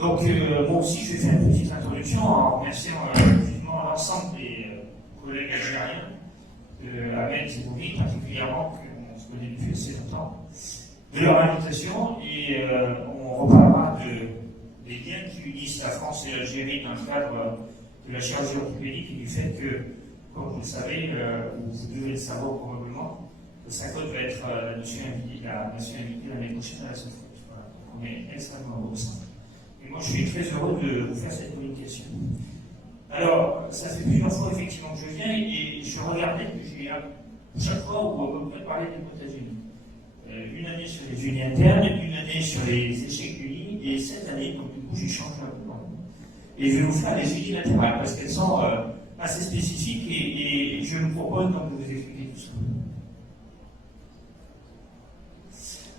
Donc, moi aussi, je vais faire une petite introduction en remerciant vivement l'ensemble des collègues algériens, Ahmed Zebouri particulièrement, qu'on se connaît depuis assez longtemps, de leur invitation, et on reparlera des liens qui unissent la France et l'Algérie dans le cadre de la chirurgie orthopédique et du fait que, comme vous le savez, ou vous devez le savoir probablement, le SACOT va être la nation invitée l'année prochaine à la SACOT. Voilà. Donc on est extrêmement reconnaissant. Et moi, je suis très heureux de vous faire cette communication. Alors, ça fait plusieurs fois effectivement que je viens et je regardais que j'ai chaque fois où on peut parler des États-Unis. Une année sur les unis internes, une année sur les échecs unis, et cette année, donc du coup, j'ai changé un peu. Et je vais vous faire les unilatérales parce qu'elles sont assez spécifiques et je vous propose donc de vous expliquer tout ça.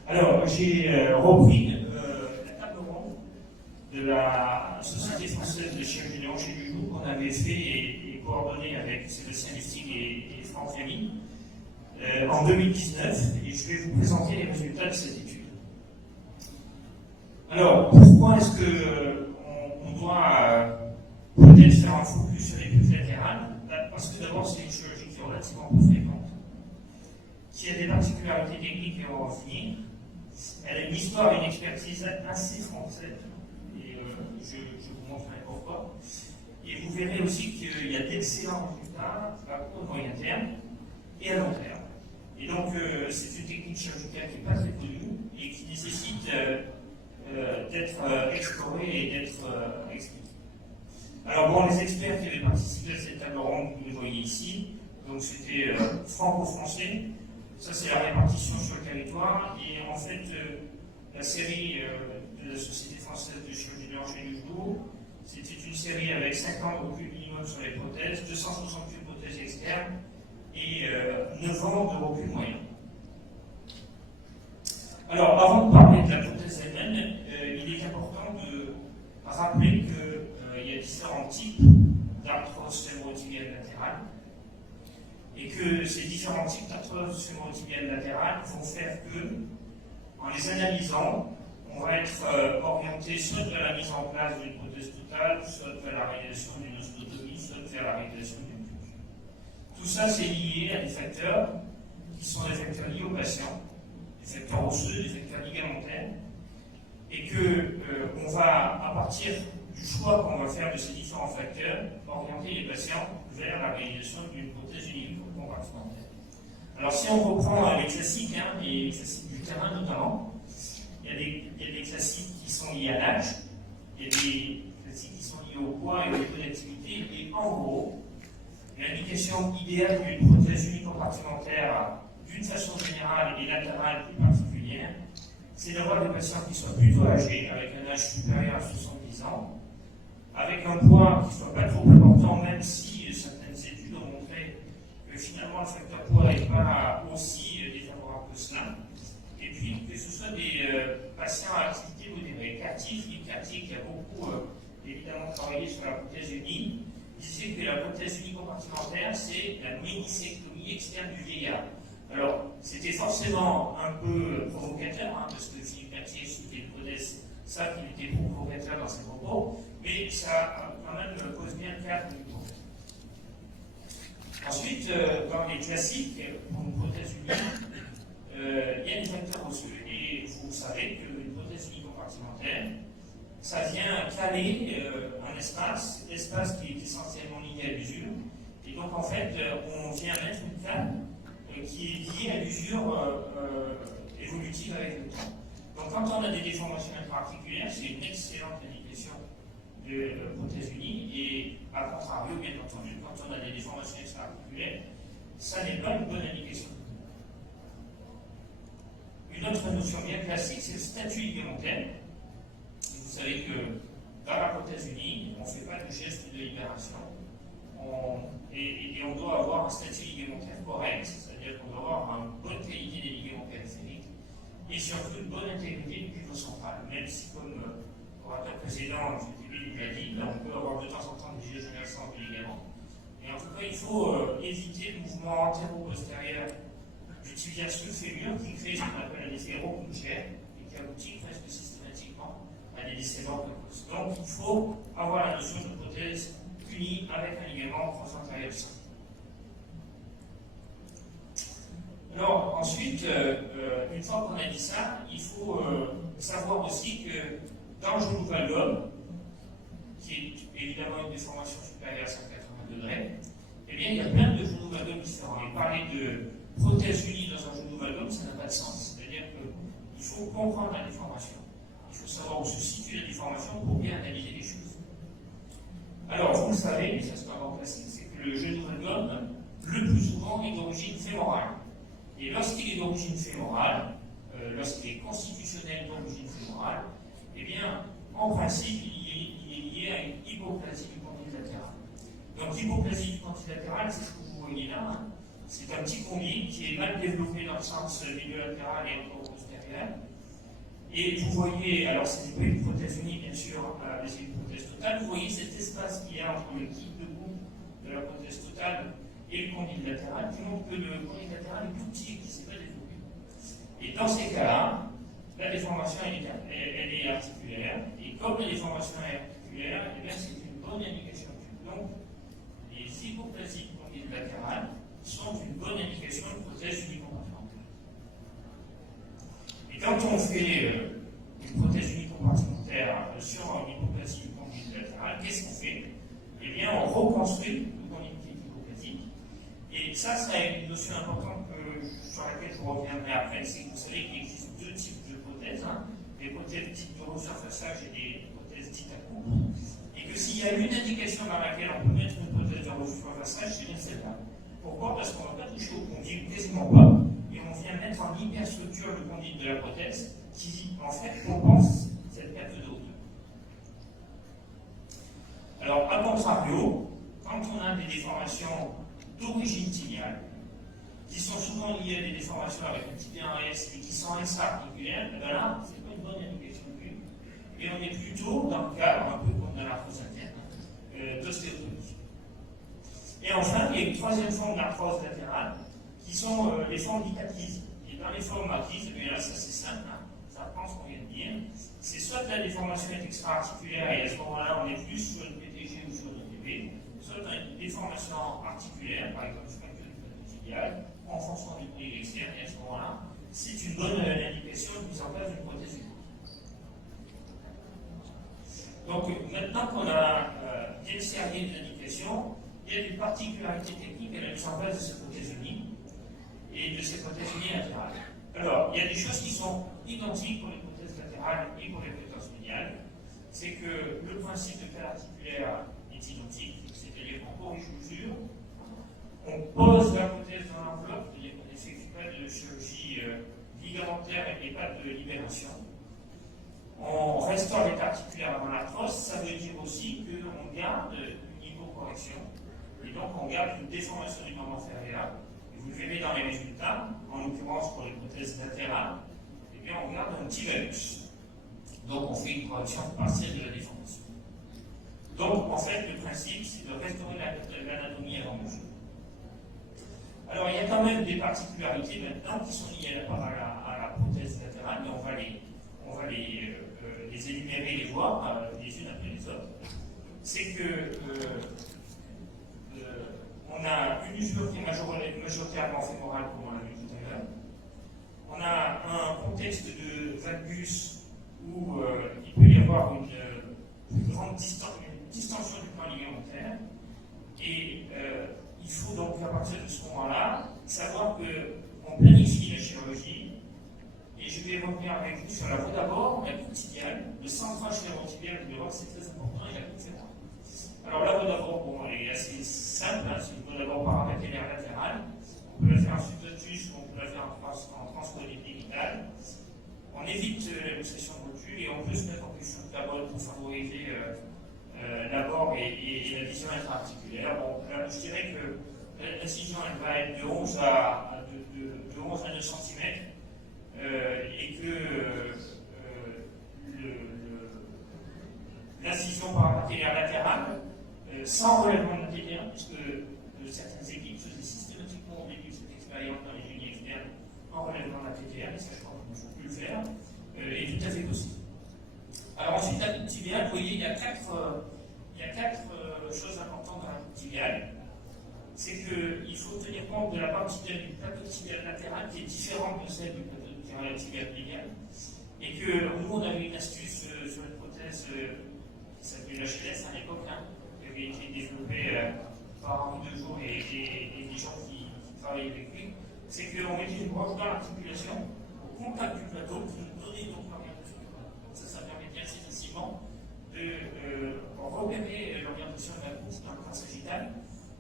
Alors, j'ai repris la table ronde de la Société française de chirurgie des hanches et du genou qu'on avait fait et coordonné avec Sébastien Lustig et Franck Rémy en 2019, et je vais vous présenter les résultats de cette étude. Alors, pourquoi est-ce qu'on doit peut-être faire un focus sur les cuves latérales? Parce que d'abord, c'est une chirurgie qui est relativement peu fréquente, qui a des particularités techniques et on va en finir. Elle a une histoire et une expertise assez française, et je vous montrerai pourquoi. Et vous verrez aussi qu'il y a d'excellents résultats à court et moyen terme et à long terme. Et donc, c'est une technique chirurgicale qui n'est pas très connue et qui nécessite d'être explorée et d'être expliquée. Alors, bon, les experts qui avaient participé à cette table ronde, vous les voyez ici. Donc, c'était franco-français. Ça, c'est la répartition sur le territoire. Et en fait, la série de la Société française de chirurgie des hanches et du genou, c'était une série avec 5 ans de recul minimum sur les prothèses, 268 prothèses externes et 9 ans de recul moyen. Alors, avant de parler de la prothèse elle-même, il est important de rappeler qu'il y a différents types d'arthrose fémoro-tibiale latérale et que ces différents types d'arthrose fémoro-tibiale latérale vont faire que, en les analysant, on va être orienté soit vers la mise en place d'une prothèse totale, soit vers la réalisation d'une osteotomie, soit vers la réalisation d'une cuve. Tout ça, c'est lié à des facteurs qui sont des facteurs liés aux patients, des facteurs osseux, des facteurs ligamentaires, et qu'on va, à partir du choix qu'on va faire de ces différents facteurs, orienter les patients vers la réalisation d'une prothèse unico-compartimentaire. Alors, si on reprend les classiques, les classiques du terrain notamment, il y a des classiques qui sont liés à l'âge, il y a des classiques qui sont liés au poids et au niveau d'activité, et en gros, l'indication idéale d'une prothèse unicompartimentaire d'une façon générale et latérale plus particulière, c'est d'avoir des patients qui soient plutôt âgés, avec un âge supérieur à 70 ans, avec un poids qui ne soit pas trop important, même si certaines études ont montré que finalement le facteur poids n'est pas aussi défavorable que cela. Et puis que ce soit des patients à activité modérée. Cartier, Philippe Cartier, qui a beaucoup évidemment travaillé sur la prothèse unie, disait que la prothèse unicompartimentaire, c'est la ménisectomie externe du vieillard. Alors, c'était forcément un peu provocateur, parce que Philippe Cartier, ceux qui le connaissent, savent qu'il était provocateur dans ses propos, mais ça quand même pose bien le cadre du propos. Ensuite, dans les classiques, pour une prothèse unique, il y a les facteurs osseux. Et vous savez qu'une prothèse unicompartimentaire, ça vient caler un espace, l'espace qui est essentiellement lié à l'usure. Et donc, en fait, on vient mettre une canne qui est liée à l'usure évolutive avec le temps. Donc, quand on a des déformations intra-articulaires, c'est une excellente indication de prothèse unie. Et à contrario, bien entendu, quand on a des déformations extra-articulaires, ça n'est pas une bonne indication. Une autre notion bien classique, c'est le statut ligamentaire. Vous savez que dans la prothèse unie, on ne fait pas de geste de libération. Et on doit avoir un statut ligamentaire correct, c'est-à-dire qu'on doit avoir une bonne qualité des ligaments périphériques et surtout une bonne intégrité du pivot central. Même si, comme l'orateur précédent, il l'a dit, on peut avoir de temps en temps des dégénérescences du ligament. Et en tout cas, il faut éviter le mouvement antéro-postérieur du tibia sous-fémur qui crée ce qu'on appelle un effet rocongère et qui aboutit presque systématiquement à des décès précoces. Donc, faut avoir la notion de prothèse unie avec un ligament transantérieur simple. Alors, ensuite, une fois qu'on a dit ça, il faut savoir aussi que dans le genou valgum, qui est évidemment une déformation supérieure à 180 degrés, eh bien, il y a plein de genoux valgum différents. Et parler de prothèse unie dans un genou valgum, ça n'a pas de sens. C'est-à-dire qu'il faut comprendre la déformation. Il faut savoir où se situe la déformation pour bien analyser les choses. Alors, vous le savez, mais ça c'est un grand classique, c'est que le genou valgum, le plus souvent, est d'origine fémorale. Et lorsqu'il est d'origine fémorale, lorsqu'il est constitutionnel d'origine fémorale, eh bien, en principe, il est lié à une hypoplasie du condyle latéral. Donc, l'hypoplasie du condyle latéral, c'est ce que vous voyez là. Hein. C'est un petit condyle qui est mal développé dans le sens milieu latéral et encore postérieur. Et vous voyez, alors c'est pas une prothèse unique, bien sûr, mais c'est une prothèse totale. Vous voyez cet espace qu'il y a entre le kit de bout de la prothèse totale et le condyle latéral, qui montre que le condyle latéral est tout petit et qui ne s'est pas développé. Et dans ces cas-là, la déformation elle est articulaire, et comme la déformation est articulaire, eh bien, c'est une bonne indication. Donc, les hypoplasies du condyle latéral sont une bonne indication de prothèse unicompartimentale. Et quand on fait une prothèse unicompartimentaire sur une hypoplasie du condyle latéral, qu'est-ce qu'on fait? Eh bien, on reconstruit le condyle hypoplasique. Et ça c'est une notion importante sur laquelle je reviendrai après. C'est que vous savez qu'il existe deux types de prothèses, hein, des prothèses dites de resurfaçage et des prothèses dites à coupe. Et que s'il y a une indication dans laquelle on peut mettre une prothèse de resurfaçage, c'est bien celle-là. Pourquoi? Parce qu'on ne va pas toucher au condyle, quasiment pas, et on vient mettre en hyperstructure le condyle de la prothèse qui, en fait, compense cette perte de hauteur. Alors, à contrario, quand on a des déformations d'origine tibiale, qui sont souvent liées à des déformations avec un tibia en S et qui sont extra-articulaires, ben là, ce n'est pas une bonne indication plus. Et on est plutôt dans le cadre, un peu comme dans l'arthrose interne, d'ostéotomie. Et enfin, il y a une troisième forme d'arthrose latérale, qui sont les formes dites acquises. Et dans les formes acquises, eh bien là, ça c'est simple, hein, ça reprend ce qu'on vient de dire. C'est soit la déformation est extra-articulaire, et à ce moment-là, on est plus sur une PTG ou sur une PTB, soit une déformation articulaire, par exemple, fracture du plateau tibial, renforcement du condyle externe, et à ce moment-là, c'est une bonne indication de mise en place d'une prothèse unique. Donc, maintenant qu'on a bien cerné les indications, il y a des particularités techniques à la mise en place de ces prothèses unies et de ces prothèses unies latérales. Alors, il y a des choses qui sont identiques pour les prothèses latérales et pour les prothèses médiales. C'est que le principe de pelle articulaire est identique, c'est-à-dire qu'on corrige l'usure, on pose la prothèse dans l'enveloppe, c'est-à-dire qu'on n'effectue pas de chirurgie ligamentaire et pas de libération. On restaure l'état articulaire avant l'arthrose, ça veut dire aussi qu'on garde une hypocorrection, et donc on garde une déformation du membre inférieur. Et vous le verrez dans les résultats, en l'occurrence pour les prothèses latérales, eh bien on garde un petit valgus. Donc on fait une correction partielle de la déformation. Donc en fait le principe c'est de restaurer l'anatomie avant le jeu. Alors il y a quand même des particularités maintenant qui sont liées à la prothèse latérale, mais on va les énumérer et les voir les unes après les autres. C'est que on a une usure qui est majoritairement fémorale, comme on l'a vu tout à l'heure. On a un contexte de valgus où il peut y avoir une grande distension du plan ligamentaire. Et il faut donc, à partir de ce moment-là, savoir qu'on planifie la chirurgie. Et je vais revenir avec vous sur la voie d'abord, la coupe tibiale, le centrage tibial, vous allez voir, c'est très important, et la coupe fémorale. Alors la voie d'abord, bon, elle est assez simple, hein, c'est une voie d'abord paramétrique latérale. On peut la faire en subtotus ou on peut la faire en transcondyle digital. On évite l'obsession de rotule et on peut se mettre en position de tabole pour favoriser l'abord et la vision intra-articulaire. Bon, là, je dirais que l'incision elle va être de 11 à 9 cm et que l'incision paramétrique latérale, sans relèvement de l'antérieur, puisque certaines équipes faisaient systématiquement au début de cette expérience dans les génies externes en relèvement de la TTR, et ça je crois qu'on ne peut plus le faire, est tout à fait possible. Alors ensuite, la coupe tibiale, vous voyez, il y a quatre choses importantes dans la coupe tibiale. C'est qu'il faut tenir compte de la partie du plateau tibial latéral qui est différente de celle du plateau tibial médial. Et que nous, on avait une astuce sur une prothèse qui s'appelait l'HLS à l'époque, qui avait été développée par Henri Dejour et des gens qui travaillaient avec lui. C'est qu'on mettait une broche dans l'articulation au contact du plateau qui nous donnait donc l'orientation du plateau. Donc ça permettait assez facilement de repérer l'orientation de la coupe dans le train sagittal.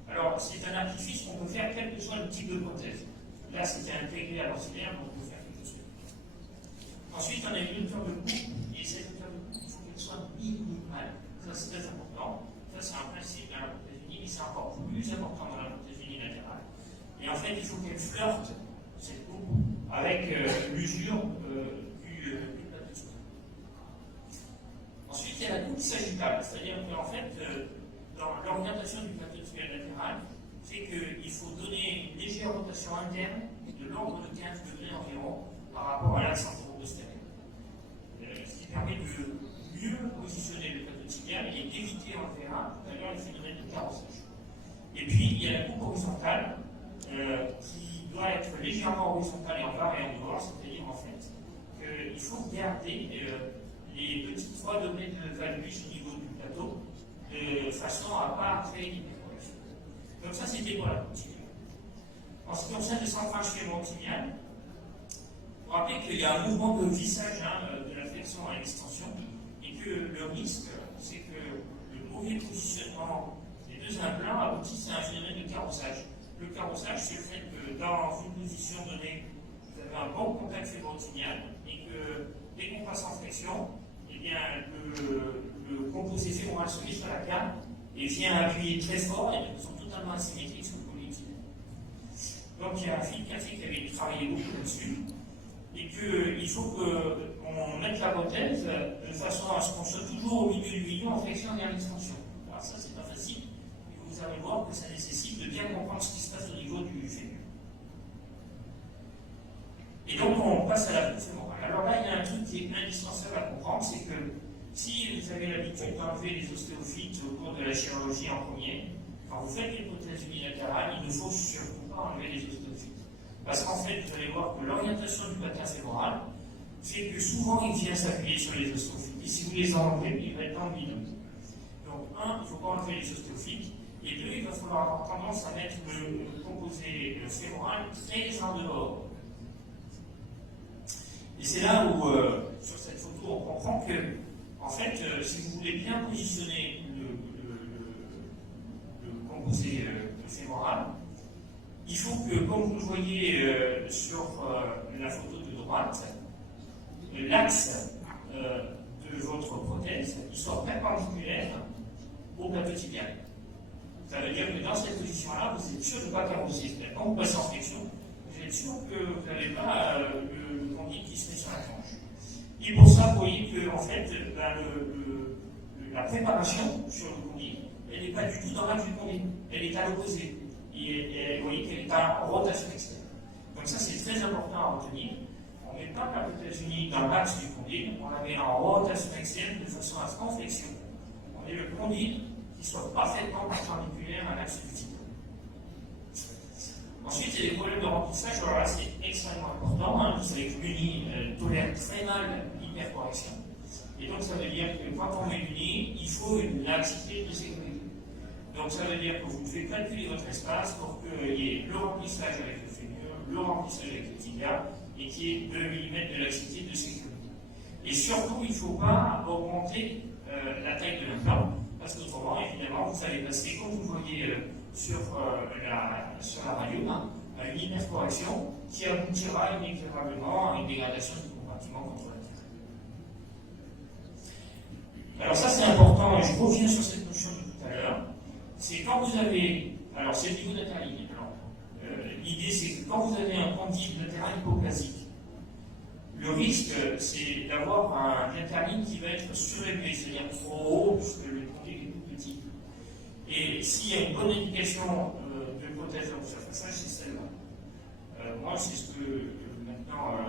Alors, c'est un artifice qu'on peut faire quel que soit le type de prothèse. Là, c'était intégré à l'ancillaire, donc on peut faire quelque chose. Ensuite, on a une hauteur de coupe, et cette hauteur de coupe, il faut qu'elle soit minimale. Ça, c'est très important. Ça, c'est un principe dans la prothèse unie, mais c'est encore plus important dans la prothèse unilatérale. Et en fait, il faut qu'elle flirte, cette coupe, avec l'usure du plateau tibial. Ensuite, il y a la coupe sagittale, c'est-à-dire qu'en fait, dans l'orientation du plateau tibial latéral, c'est qu'il faut donner une légère rotation interne de l'ordre de 15 degrés environ par rapport à l'axe antéro-postérieur. Ce qui permet de mieux positionner le plateau tibial et d'éviter, on le verra tout à l'heure, le phénomène de carossage. Et puis, il y a la coupe horizontale qui doit être légèrement horizontale et en bas et en dehors, c'est-à-dire en fait qu'il faut garder les petits 3 degrés de valgus au niveau du plateau de façon à ne pas créer l'hyperconnexion. Donc ça, c'était pour la coupe tibiale. En ce qui concerne le centrage fémoro-tibial, vous rappelez qu'il y a un mouvement de vissage de la flexion à l'extension et que le risque, c'est que le mauvais positionnement des deux implants aboutisse à un phénomène de carrossage. Le carrossage, c'est le fait que dans une position donnée, vous avez un bon contact fémoro-tibial et que dès qu'on passe en flexion, eh bien, le composé fémoral se met sur la canne et vient appuyer très fort et de façon totalement asymétrique sur le collier tibial. Donc il y a un Philippe Café qui avait travaillé beaucoup là-dessus et qu'il faut qu'on mette la prothèse de façon à ce qu'on soit toujours au milieu du milieu en flexion vers l'extension. Alors ça, c'est pas facile, mais vous allez voir que ça nécessite de bien comprendre ce qui se passe au niveau du fémur. Et donc on passe à la coupe fémorale. Alors là, il y a un truc qui est indispensable à comprendre, c'est que si vous avez l'habitude d'enlever les ostéophytes au cours de la chirurgie en premier, quand vous faites une prothèse unilatérale, il ne faut surtout pas enlever les ostéophytes. Parce qu'en fait, vous allez voir que l'orientation du patin fémoral fait que souvent il vient s'appuyer sur les ostéophytes. Et si vous les enlevez, il va être dans le milieu. Donc, un, il ne faut pas enlever les ostéophytes. Et deux, il va falloir avoir tendance à mettre le composé fémoral très en dehors. Et c'est là où, sur cette photo, on comprend que, en fait, si vous voulez bien positionner le composé fémoral, il faut que, comme vous le voyez sur la photo de droite, l'axe de votre prothèse il soit perpendiculaire au plateau tibial. Ça veut dire que dans cette position-là, vous êtes sûr de ne pas carosser. Quand vous passez en flexion, vous êtes sûr que vous n'avez pas le condyle qui se met sur la tranche. Et pour ça, vous voyez que en fait, la préparation sur le condyle, elle n'est pas du tout dans l'axe du condyle, elle est à l'opposé. Et vous voyez qu'elle est en rotation externe. Donc ça, c'est très important à retenir. On ne met pas la prothèse unique dans l'axe du condyle, on la met en rotation externe de façon à ce qu'en flexion, on ait le condyle qui soit parfaitement perpendiculaire à l'axe du tibia. Ensuite, il y a des problèmes de remplissage. Alors là, c'est extrêmement important. Vous savez que l'uni tolère très mal l'hypercorrection. Et donc, ça veut dire que quand on met l'uni, il faut une laxité de sécurité. Donc, ça veut dire que vous devez calculer votre espace pour qu'il y ait le remplissage avec le fémur, le remplissage avec le tibia, et qu'il y ait 2 mm de laxité de sécurité. Et surtout, il ne faut pas augmenter la taille de l'implant, parce qu'autrement, évidemment, vous allez passer, comme vous voyez sur la radio, à une hypercorrection qui aboutira inéluctablement à une dégradation du compartiment contralatéral. Alors ça, c'est important, et je reviens sur cette notion de tout à l'heure. C'est quand vous avez, alors c'est le niveau d'interligne. L'idée, c'est que quand vous avez un condyle latéral hypoplasique, le risque, c'est d'avoir un interligne qui va être surélevé, c'est-à-dire trop haut, puisque le condyle est tout petit. Et s'il y a une bonne indication de prothèse en surfaçage, c'est celle-là. Moi, c'est ce que maintenant.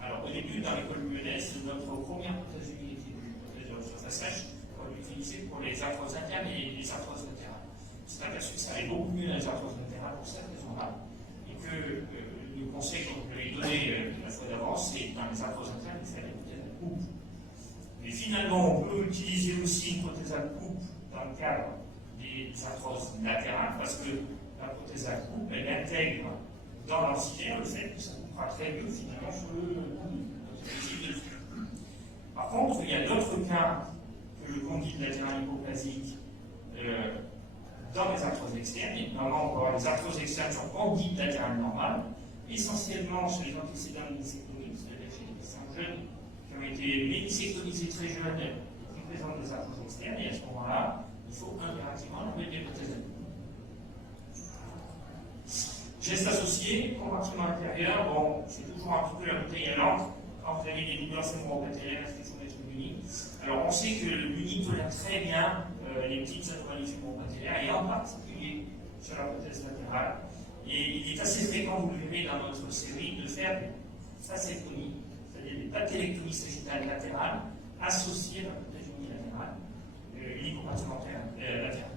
Alors, au début, dans l'école lyonnaise, notre première prothèse unie était une prothèse de surfaçage qu'on l'utilisait pour les arthroses internes et les arthroses latérales. On s'est aperçu que ça allait beaucoup mieux dans les arthroses latérales pour cette raison-là, et que le conseil qu'on lui avait donné la fois d'avant, c'est dans les arthroses internes, il fallait peut-être la coupe. Mais finalement, on peut utiliser aussi une prothèse à coupe dans le cadre des arthroses latérales, parce que la prothèse à coupe, elle intègre dans l'ancillaire le fait que ça coupera très mieux finalement sur le condyle. Par contre, il y a d'autres cas que le condyle latéral hypoplasique dans les arthroses externes, et normalement on va avoir les arthroses externes sur condyle latéral normal, essentiellement sur les antécédents de ménisectomie, c'est-à-dire chez les patients jeunes qui ont été ménisectomisés très jeunes et qui présentent des arthroses externes, et à ce moment-là, il faut impérativement leur mettre des prothèses à coupe. Geste associé, compartiment intérieur, bon, c'est toujours un petit peu la bouteille à l'encre. Quand vous avez des douleurs fémoro-patellaires, est-ce qu'il faut mettre une uni? Alors on sait que le uni tolère très bien les petites anomalies fémoro-patellaires, et en particulier sur la prothèse latérale. Et il est assez fréquent, vous le verrez dans notre série, de faire des facectomies, c'est-à-dire des patellectomies sagittales latérales associées à la prothèse unilatérale, unicompartimentaire latérale.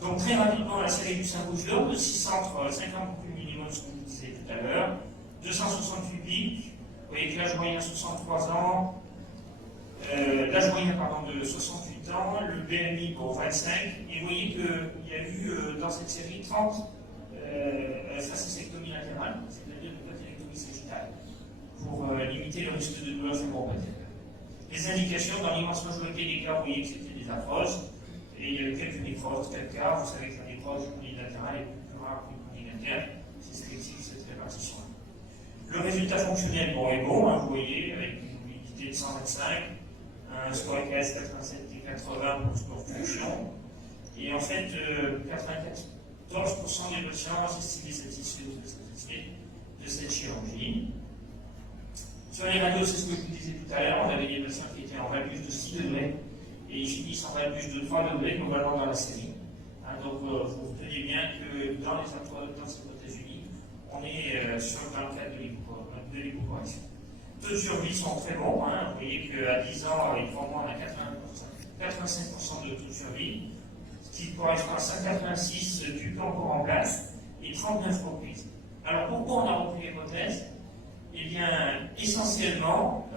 Donc très rapidement, la série du symposium, de 6 centres, 50 minimum, ce que je disais tout à l'heure, 268 pics, vous voyez que l'âge moyen 63 ans, l'âge moyen de 68 ans, le BMI pour 25, et vous voyez qu'il y a eu dans cette série 30 facéctomies latérales, c'est-à-dire de patellectomie sagittale, pour limiter le risque de douleur fémoro-patellaire. Les indications, dans l'immense majorité des cas, vous voyez que c'était des arthroses, et il y a eu quelques nécroses, quelques cas, vous savez que la nécrose unilatérale est plus rare que l'unilatérale, c'est sélectif cette répartition. Le résultat fonctionnel est bon, hein, vous voyez, avec une mobilité de 125, un score EKS 87 et 80 pour le score fonction, et en fait, 94% des patients estiment satisfaits de cette chirurgie. Sur les radios, c'est ce que je vous disais tout à l'heure, on avait des patients qui étaient en valgus de 6 degrés, et ils finissent en valgus de 3 degrés globalement dans la série. Hein, donc vous retenez bien que dans ces prothèses unies, on est dans le cadre de l'hypocorrection. Taux de survie sont très bons, hein, vous voyez qu'à 10 ans, ils font moins à 85% de taux de survie, ce qui correspond à 186 du plan encore en place et 39 reprises. Alors pourquoi on a repris les prothèses? Eh bien, essentiellement,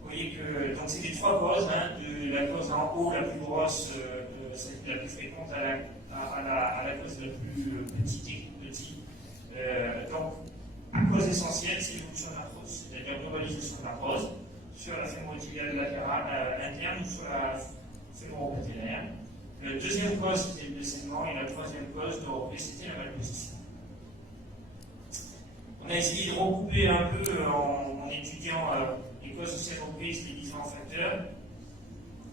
vous voyez que c'est les trois causes, hein, de la cause en haut la plus grosse, celle la plus fréquente, à la cause la plus petite et petite. Donc, cause essentielle, c'est l'évolution de l'arthrose, c'est-à-dire globalisation de l'arthrose sur la fémorotibiale latérale interne ou sur la fémoro-patellaire. La deuxième cause, c'était le saignement, et la troisième cause de reprise, c'était la malposition. On a essayé de recouper un peu en étudiant les causes de ces reprises, les différents facteurs.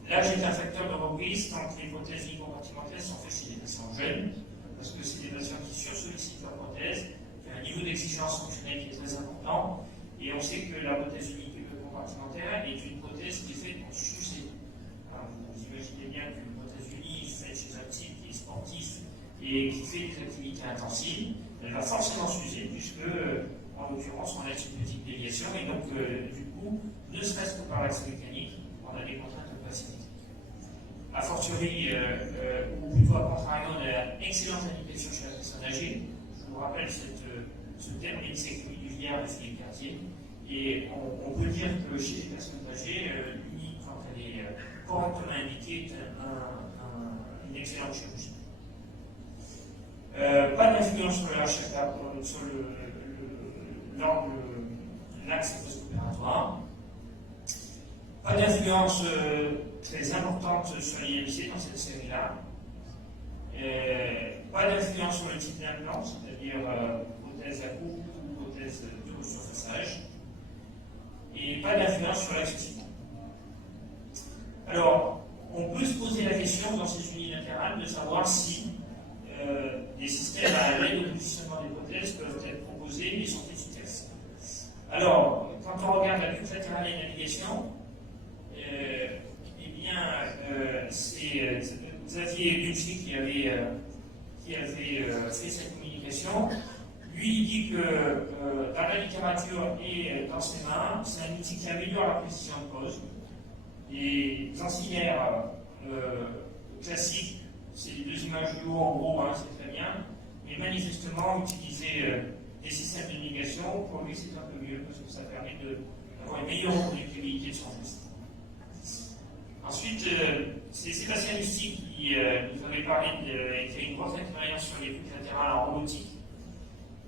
L'âge est un facteur de reprise quand les prothèses unicompartimentales sont faites chez des patients jeunes, parce que c'est des patients qui sursollicitent leur prothèse, qui ont un niveau d'exigence fonctionnelle qui est très important, et on sait que la prothèse unicompartimentaire est une prothèse qui est faite pour s'user. Vous imaginez bien qu'une prothèse unie faite chez un type qui est sportif et qui fait des activités intensives, elle va forcément s'user, puisque, en l'occurrence, on a une petite déviation, et donc, du coup, ne serait-ce que par l'accès mécanique, on a des contraintes de facilité. A fortiori, ou plutôt à contrario, on a une excellente indication chez la personne âgée. Je vous rappelle ce terme ménisectomie du vieillard de Philippe Cartier, et on peut dire que chez les personnes âgées, l'UNI, quand elle est correctement indiquée, est une excellente chirurgie. Pas d'influence sur l'axe post-opératoire. Pas d'influence très importante sur l'IMC dans cette série-là. Pas d'influence sur le type d'implant, c'est-à-dire prothèse à coupe ou prothèse de surfaçage. Et pas d'influence sur l'accessibilité. Alors, on peut se poser la question dans ces unilatérales de savoir si des systèmes à l'aide au positionnement des prothèses peuvent être proposés et sont efficaces. Alors, quand on regarde la butte latérale et navigation, eh bien, c'est Xavier Bunchi qui avait fait cette communication. Lui, il dit que dans la littérature et dans ses mains, c'est un outil qui améliore la précision de pose. les ancillaires classiques, c'est les deux images du haut en gros, hein, c'est très bien, mais manifestement, utiliser des systèmes de navigation, pour lui, c'est un peu mieux, parce que ça permet d'avoir une meilleure productivité de son geste. Ensuite, c'est Sébastien Lucie qui nous avait parlé, qui a une grosse expérience sur les flux latérales en robotique.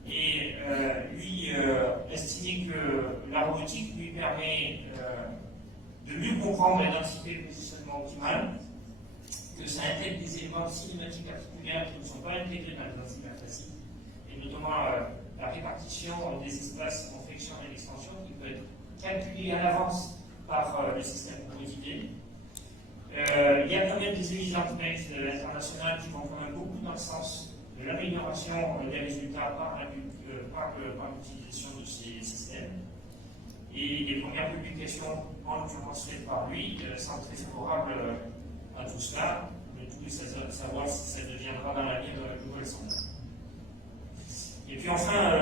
Et lui estimait que la robotique lui permet de mieux comprendre la densité de positionnement optimal, que ça intègre des éléments cinématiques particuliers qui ne sont pas intégrés dans les enseignants classiques, et notamment la répartition des espaces en flexion et l'extension qui peut être calculée à l'avance par le système proposité. Il y a quand même des évidences internationales qui vont quand même beaucoup dans le sens de l'amélioration des résultats par l'utilisation de ces systèmes. Et les premières publications, en l'occurrence faites par lui, sont très favorables à tout cela. Le tout est de savoir si ça deviendra dans l'avenir de nouvelles standards. Et puis enfin,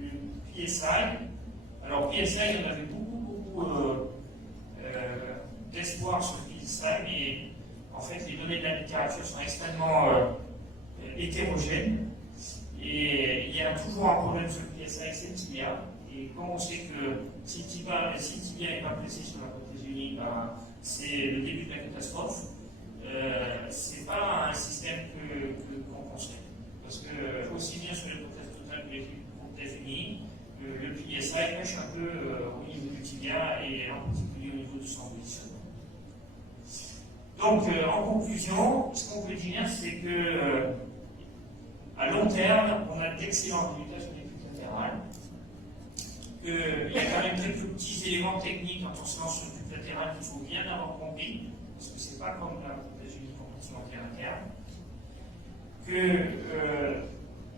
le PSI. Alors PSI, il y en avait beaucoup d'espoir sur le PSI, mais en fait, les données de la littérature sont extrêmement hétérogènes. Et il y a toujours un problème sur le PSI, c'est le tibia. Et comme on sait que si le tibia n'est pas placé sur la prothèse unique, ben, c'est le début de la catastrophe. C'est pas un système qu'on construit. Parce que aussi bien sur les prothèses totales que les prothèses uniques, le PSI pêche un peu au niveau du tibia et en particulier au niveau du sang positionnement. Donc, en conclusion, ce qu'on peut dire, c'est que à long terme, on a d'excellents résultats sur les flux latérales. Il y a quand même quelques petits éléments techniques quand on se lance sur le flux latéral qu'il faut bien avoir compris, parce que c'est pas comme la prothèse unique complémentaire interne.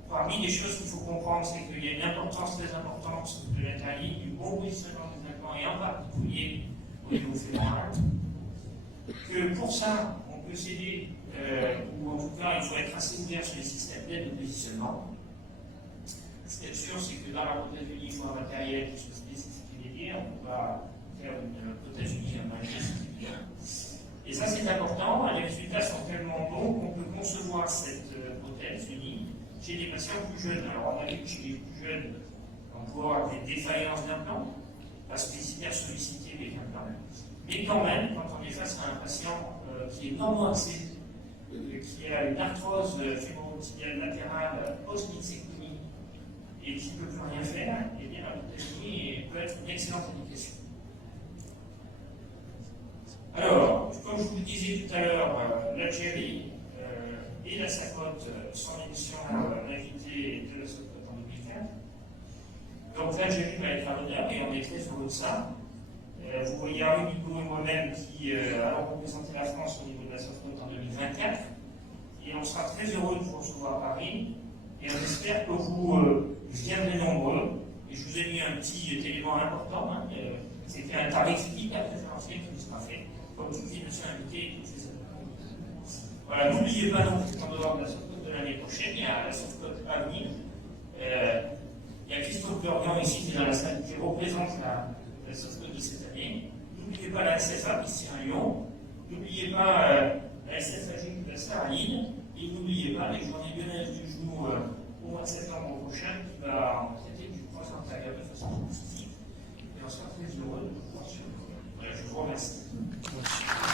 Parmi les choses qu'il faut comprendre, c'est qu'il y a une importance très importante de l'interligne, du bon positionnement des implants et en particulier au niveau fémoral. Que pour ça, on peut s'aider, ou en tout cas, il faut être assez ouvert sur les systèmes d'aide de positionnement. Ce qui est sûr, c'est que dans la prothèse unique, il faut un matériel qui soit spécifique et dédié. On ne peut pas faire une prothèse unique à manger, c'est bien. Et ça, c'est important. Les résultats sont tellement bons qu'on peut concevoir cette prothèse unique chez des patients plus jeunes. Alors, on a vu que chez les plus jeunes, on peut avoir des défaillances d'implants, parce que c'est hyper sollicité avec implants. Mais quand même, quand on est face à un patient qui est non-axé, qui a une arthrose fémoro-tibiale latérale post-mixectomie et qui ne peut plus rien faire, eh bien la prothèse unique peut être une excellente indication. Alors, comme je vous le disais tout à l'heure, l'Algérie et la SACOT sont l'émission invitée de la SACOT en 2004. Donc l'Algérie va être à l'honneur et on est très heureux de ça. Vous voyez Henri Bigot et moi-même qui allons représenter la France au niveau de la SACOT en 2024. Et on sera très heureux de vous recevoir à Paris. Et on espère que vous viendrez nombreux. Et je vous ai mis un petit élément important. Hein, c'était un tarif hyper préférentiel qui nous sera fait, comme toutes les nations invitées et toutes les autres. Voilà, n'oubliez pas non plus qu'en dehors de la SACOT de l'année prochaine, il y a la SACOT à venir. Il y a Christophe Dorian ici qui est dans la salle, qui représente la SACOT de cette année. N'oubliez pas la SFA qui est à Lyon. N'oubliez pas la SFAG de la Saraline. Et n'oubliez pas les journées lyonnaises du genou au mois de septembre prochain qui va en traiter du croissant intérieur de façon positive. Et on sera très heureux de vous voir sur le. Voilà, je vous remercie. Merci.